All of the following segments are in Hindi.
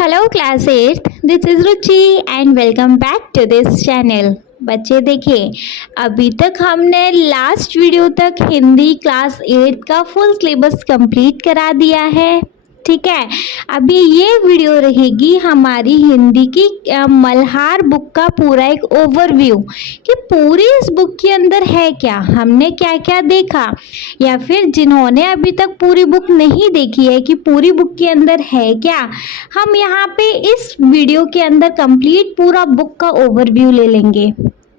Hello class 8th, this is Ruchi and welcome back to this channel। बच्चे देखिए, अभी तक हमने लास्ट वीडियो तक हिंदी क्लास 8 का फुल सिलेबस कंप्लीट करा दिया है। ठीक है, अभी ये वीडियो रहेगी हमारी हिंदी की मल्हार बुक का पूरा एक ओवरव्यू कि पूरी इस बुक के अंदर है क्या, हमने क्या क्या देखा, या फिर जिन्होंने अभी तक पूरी बुक नहीं देखी है कि पूरी बुक के अंदर है क्या, हम यहाँ पे इस वीडियो के अंदर कंप्लीट पूरा बुक का ओवरव्यू ले लेंगे।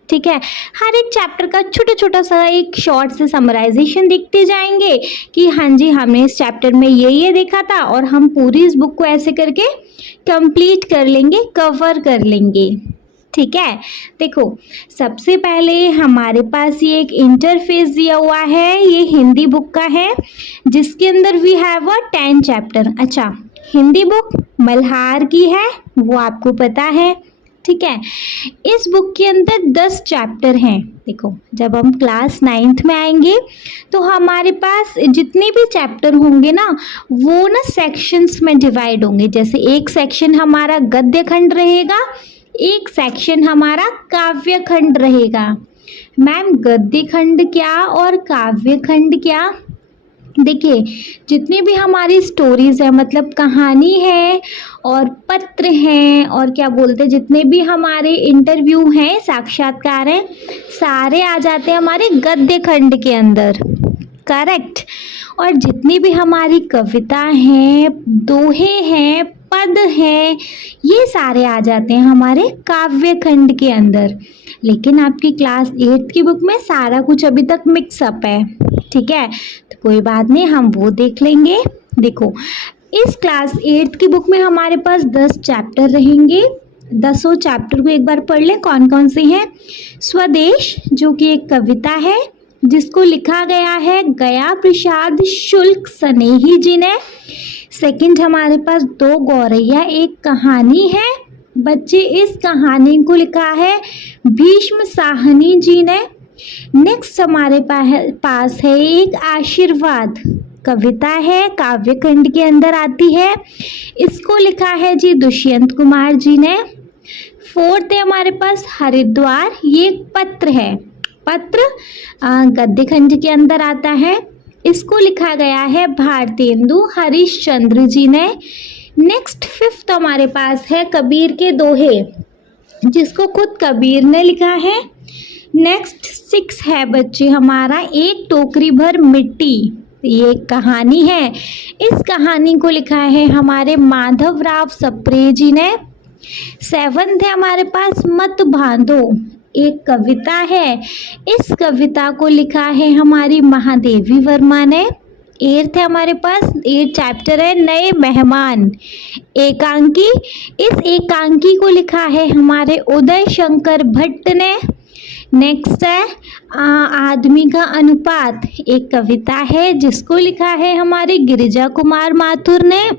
ठीक है, हर एक चैप्टर का छोटा छोटा सा एक शॉर्ट से समराइजेशन देखते जाएंगे कि हाँ जी हमने इस चैप्टर में ये देखा था, और हम पूरी इस बुक को ऐसे करके कंप्लीट कर लेंगे, कवर कर लेंगे। ठीक है, देखो सबसे पहले हमारे पास ये एक इंटरफेस दिया हुआ है, ये हिंदी बुक का है जिसके अंदर वी हैव अ 10 चैप्टर। अच्छा, हिंदी बुक मल्हार की है वो आपको पता है। ठीक है, इस बुक के अंदर 10 चैप्टर हैं। देखो जब हम क्लास 9th में आएंगे तो हमारे पास जितने भी चैप्टर होंगे ना वो ना सेक्शंस में डिवाइड होंगे। जैसे एक सेक्शन हमारा गद्य खंड रहेगा, एक सेक्शन हमारा काव्य खंड रहेगा। मैम गद्य खंड क्या और काव्य खंड क्या? देखिए जितनी भी हमारी स्टोरीज है, मतलब कहानी है और पत्र हैं और क्या बोलते हैं, जितने भी हमारे इंटरव्यू हैं, साक्षात्कार हैं, सारे आ जाते हैं हमारे गद्य खंड के अंदर। करेक्ट। और जितनी भी हमारी कविता हैं, दोहे हैं, पद हैं, ये सारे आ जाते हैं हमारे काव्य खंड के अंदर। लेकिन आपकी क्लास 8th की बुक में सारा कुछ अभी तक मिक्सअप है। ठीक है, तो कोई बात नहीं, हम वो देख लेंगे। देखो इस क्लास 8th की बुक में हमारे पास 10 चैप्टर रहेंगे। 10 चैप्टर को एक बार पढ़ लें कौन कौन से हैं। स्वदेश जो कि एक कविता है जिसको लिखा गया है गया प्रसाद शुक्ल स्नेही जी ने। सेकंड हमारे पास दो गौरैया एक कहानी है बच्चे, इस कहानी को लिखा है भीष्म साहनी जी ने। नेक्स्ट हमारे पास है एक आशीर्वाद कविता है, काव्य खंड के अंदर आती है, इसको लिखा है जी दुष्यंत कुमार जी ने। फोर्थ है हमारे पास हरिद्वार, ये एक पत्र है, पत्र गद्य खंड के अंदर आता है, इसको लिखा गया है भारतेंदु हरिश्चंद्र जी ने। नेक्स्ट फिफ्थ हमारे पास है कबीर के दोहे जिसको खुद कबीर ने लिखा है। नेक्स्ट 6 है बच्चे हमारा एक टोकरी भर मिट्टी, ये एक कहानी है, इस कहानी को लिखा है हमारे माधवराव सप्रे जी ने। 7th है हमारे पास मत बांधो, एक कविता है, इस कविता को लिखा है हमारी महादेवी वर्मा ने। 8th है हमारे पास 8 चैप्टर है नए मेहमान एकांकी, इस एकांकी को लिखा है हमारे उदय शंकर भट्ट ने। नेक्स्ट है आदमी का अनुपात, एक कविता है जिसको लिखा है हमारे गिरिजा कुमार माथुर ने।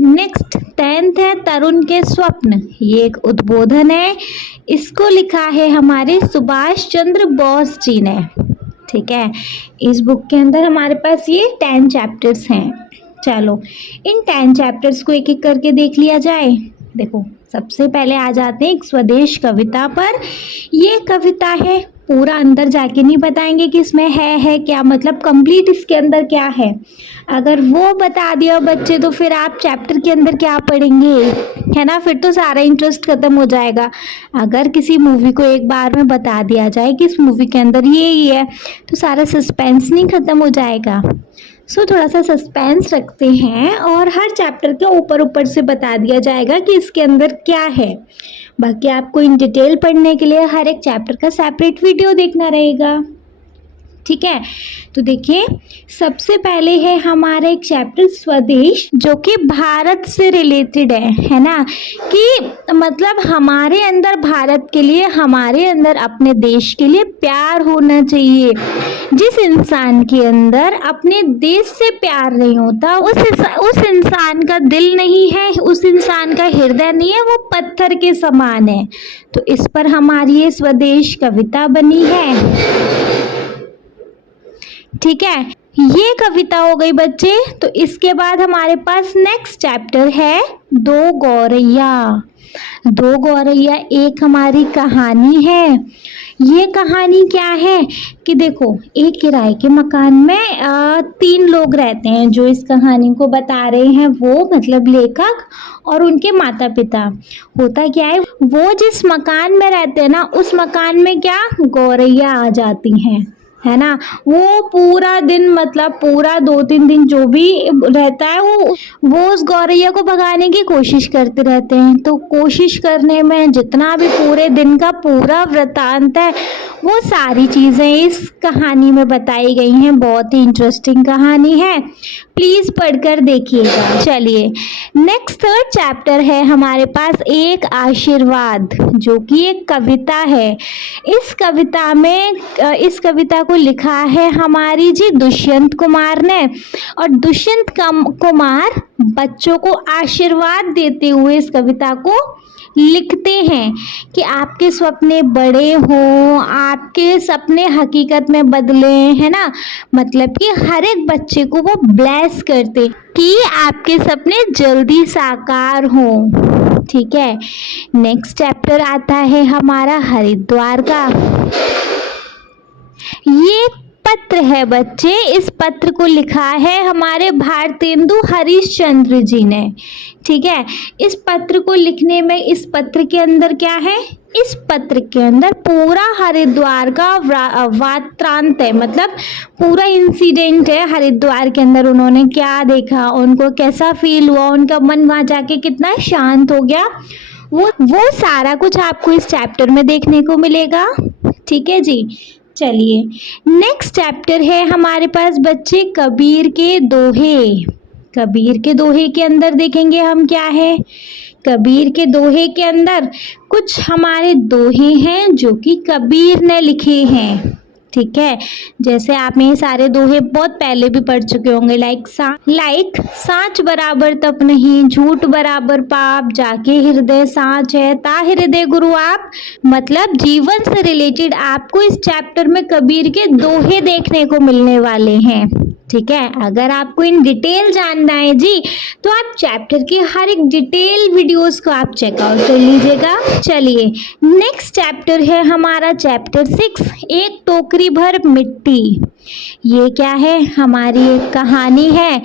नेक्स्ट 10th है तरुण के स्वप्न, ये एक उद्बोधन है, इसको लिखा है हमारे सुभाष चंद्र बोस जी ने। ठीक है, इस बुक के अंदर हमारे पास ये 10 चैप्टर्स हैं। चलो इन 10 चैप्टर्स को एक एक करके देख लिया जाए। देखो सबसे पहले आ जाते हैं एक स्वदेश कविता पर। ये कविता है, पूरा अंदर जाके नहीं बताएंगे कि इसमें है क्या, मतलब कंप्लीट इसके अंदर क्या है। अगर वो बता दिया बच्चे तो फिर आप चैप्टर के अंदर क्या पढ़ेंगे, है ना, फिर तो सारा इंटरेस्ट खत्म हो जाएगा। अगर किसी मूवी को एक बार में बता दिया जाए कि इस मूवी के अंदर ये है तो सारा सस्पेंस नहीं खत्म हो जाएगा। सो थोड़ा सा सस्पेंस रखते हैं और हर चैप्टर के ऊपर ऊपर से बता दिया जाएगा कि इसके अंदर क्या है। बाकी आपको इन डिटेल पढ़ने के लिए हर एक चैप्टर का सेपरेट वीडियो देखना रहेगा। ठीक है, तो देखिए सबसे पहले है हमारा एक चैप्टर स्वदेश जो कि भारत से रिलेटेड है ना, कि मतलब हमारे अंदर भारत के लिए, हमारे अंदर अपने देश के लिए प्यार होना चाहिए। जिस इंसान के अंदर अपने देश से प्यार नहीं होता उस इंसान का दिल नहीं है, उस इंसान का हृदय नहीं है, वो पत्थर के समान है। तो इस पर हमारी ये स्वदेश कविता बनी है। ठीक है, ये कविता हो गई बच्चे। तो इसके बाद हमारे पास नेक्स्ट चैप्टर है दो गौरैया। दो गौरैया एक हमारी कहानी है। ये कहानी क्या है कि देखो, एक किराए के मकान में 3 लोग रहते हैं। जो इस कहानी को बता रहे हैं वो मतलब लेखक और उनके माता पिता। होता क्या है, वो जिस मकान में रहते हैं ना, उस मकान में क्या गौरैया आ जाती हैं, है ना। वो पूरा दिन मतलब पूरा 2-3 दिन जो भी रहता है वो उस गौरैया को भगाने की कोशिश करते रहते हैं। तो कोशिश करने में जितना भी पूरे दिन का पूरा वृतांत है वो सारी चीज़ें इस कहानी में बताई गई हैं। बहुत ही इंटरेस्टिंग कहानी है, प्लीज़ पढ़कर देखिएगा। चलिए नेक्स्ट थर्ड चैप्टर है हमारे पास एक आशीर्वाद, जो कि एक कविता है। इस कविता को लिखा है हमारी जी दुष्यंत कुमार ने। और दुष्यंत कुमार बच्चों को आशीर्वाद देते हुए इस कविता को लिखते हैं कि आपके सपने बड़े हों, आपके सपने हकीकत में बदले, है ना। मतलब कि हर एक बच्चे को वो ब्लेस करते कि आपके सपने जल्दी साकार हों। ठीक है, नेक्स्ट चैप्टर आता है हमारा हरिद्वार का। ये पत्र है बच्चे, इस पत्र को लिखा है हमारे भारतेंदु हरिश्चंद्र जी ने। ठीक है, इस पत्र को लिखने में इस पत्र के अंदर क्या है, इस पत्र के अंदर पूरा हरिद्वार का वात्रांत है, मतलब पूरा इंसिडेंट है। हरिद्वार के अंदर उन्होंने क्या देखा, उनको कैसा फील हुआ, उनका मन वहाँ जाके कितना शांत हो गया, वो सारा कुछ आपको इस चैप्टर में देखने को मिलेगा। ठीक है जी। चलिए नेक्स्ट चैप्टर है हमारे पास बच्चे कबीर के दोहे। कबीर के दोहे के अंदर देखेंगे हम क्या है। कबीर के दोहे के अंदर कुछ हमारे दोहे हैं जो कि कबीर ने लिखे हैं। ठीक है, जैसे आपने ये सारे दोहे बहुत पहले भी पढ़ चुके होंगे। लाइक साँच बराबर तप नहीं, झूठ बराबर पाप, जाके हृदय साँच है, ता हृदय गुरु आप। मतलब जीवन से रिलेटेड आपको इस चैप्टर में कबीर के दोहे देखने को मिलने वाले हैं। ठीक है, अगर आपको इन डिटेल जानना है जी तो आप चैप्टर की हर एक डिटेल वीडियोस को आप चेकआउट कर लीजिएगा। चलिए नेक्स्ट चैप्टर है हमारा चैप्टर 6 एक टोकरी भर मिट्टी। ये क्या है, हमारी एक कहानी है।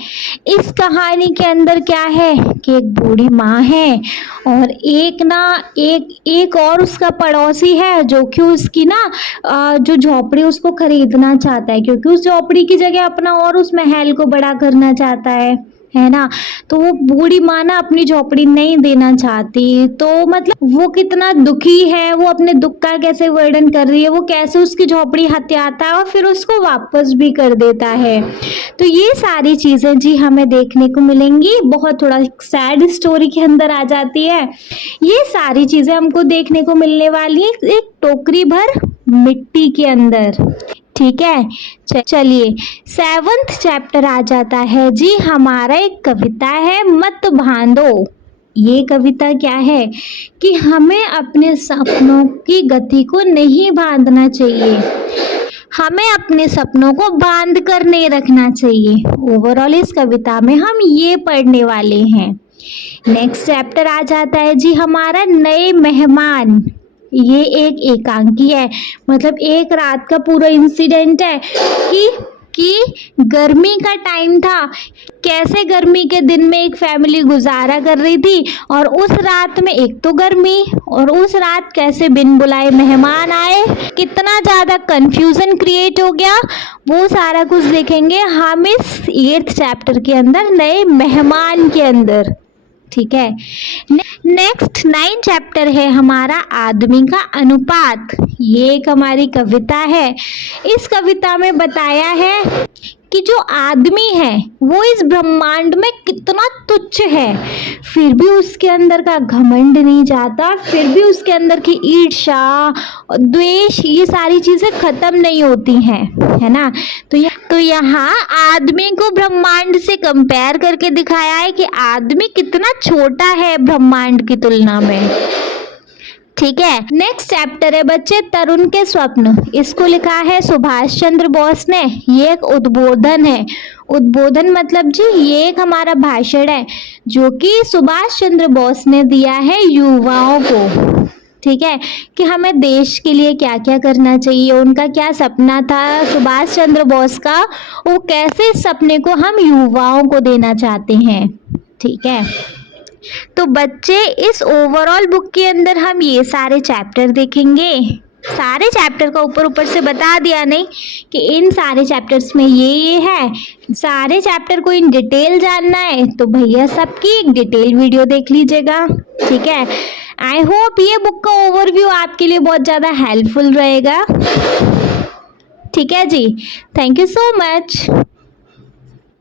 इस कहानी के अंदर क्या है कि एक बूढ़ी माँ है और एक और उसका पड़ोसी है जो कि उसकी जो झोपड़ी उसको खरीदना चाहता है, क्योंकि उस झोपड़ी की जगह अपना और उस महल को बड़ा करना चाहता है ना। तो वो बूढ़ी माँ अपनी झोपड़ी नहीं देना चाहती। तो मतलब वो कितना दुखी है, वो अपने दुख का कैसे वर्णन कर रही है, वो कैसे उसकी झोपड़ी हत्याता है और फिर उसको वापस भी कर देता है। तो ये सारी चीजें जी हमें देखने को मिलेंगी। बहुत थोड़ा सैड स्टोरी के अंदर आ जाती है। ये सारी चीजें हमको देखने को मिलने वाली है एक टोकरी भर मिट्टी के अंदर। ठीक है, चलिए 7th चैप्टर आ जाता है जी हमारा। एक कविता है मत बांधो। ये कविता क्या है कि हमें अपने सपनों की गति को नहीं बांधना चाहिए, हमें अपने सपनों को बांध कर नहीं रखना चाहिए। ओवरऑल इस कविता में हम ये पढ़ने वाले हैं। नेक्स्ट चैप्टर आ जाता है जी हमारा नए मेहमान। ये एक एकांकी है, मतलब एक रात का पूरा इंसिडेंट है कि गर्मी का टाइम था, कैसे गर्मी के दिन में एक फैमिली गुजारा कर रही थी और उस रात में एक तो गर्मी और उस रात कैसे बिन बुलाए मेहमान आए, कितना ज़्यादा कंफ्यूजन क्रिएट हो गया, वो सारा कुछ देखेंगे हम इस 8th चैप्टर के अंदर नए मेहमान के अंदर। ठीक है, नेक्स्ट 9 चैप्टर है हमारा आदमी का अनुपात। ये एक हमारी कविता है। इस कविता में बताया है कि जो आदमी है वो इस ब्रह्मांड में कितना तुच्छ है, फिर भी उसके अंदर का घमंड नहीं जाता, फिर भी उसके अंदर की ईर्ष्या, द्वेष, ये सारी चीजें खत्म नहीं होती हैं, है ना। तो यहाँ आदमी को ब्रह्मांड से कंपेयर करके दिखाया है कि आदमी कितना छोटा है ब्रह्मांड की तुलना में। ठीक है। नेक्स्ट चैप्टर है बच्चे तरुण के स्वप्न। इसको लिखा है सुभाष चंद्र बोस ने। ये एक उद्बोधन है। उद्बोधन मतलब जी ये एक हमारा भाषण है जो कि सुभाष चंद्र बोस ने दिया है युवाओं को, ठीक है, कि हमें देश के लिए क्या क्या करना चाहिए, उनका क्या सपना था सुभाष चंद्र बोस का, वो कैसे इस सपने को हम युवाओं को देना चाहते हैं, ठीक है। तो बच्चे इस ओवरऑल बुक के अंदर हम ये सारे चैप्टर देखेंगे। सारे चैप्टर का ऊपर ऊपर से बता दिया नहीं कि इन सारे चैप्टर्स में ये है। सारे चैप्टर को इन डिटेल जानना है तो भैया सबकी एक डिटेल वीडियो देख लीजिएगा, ठीक है। आई होप ये बुक का ओवरव्यू आपके लिए बहुत ज़्यादा हेल्पफुल रहेगा, ठीक है जी। Thank you so much.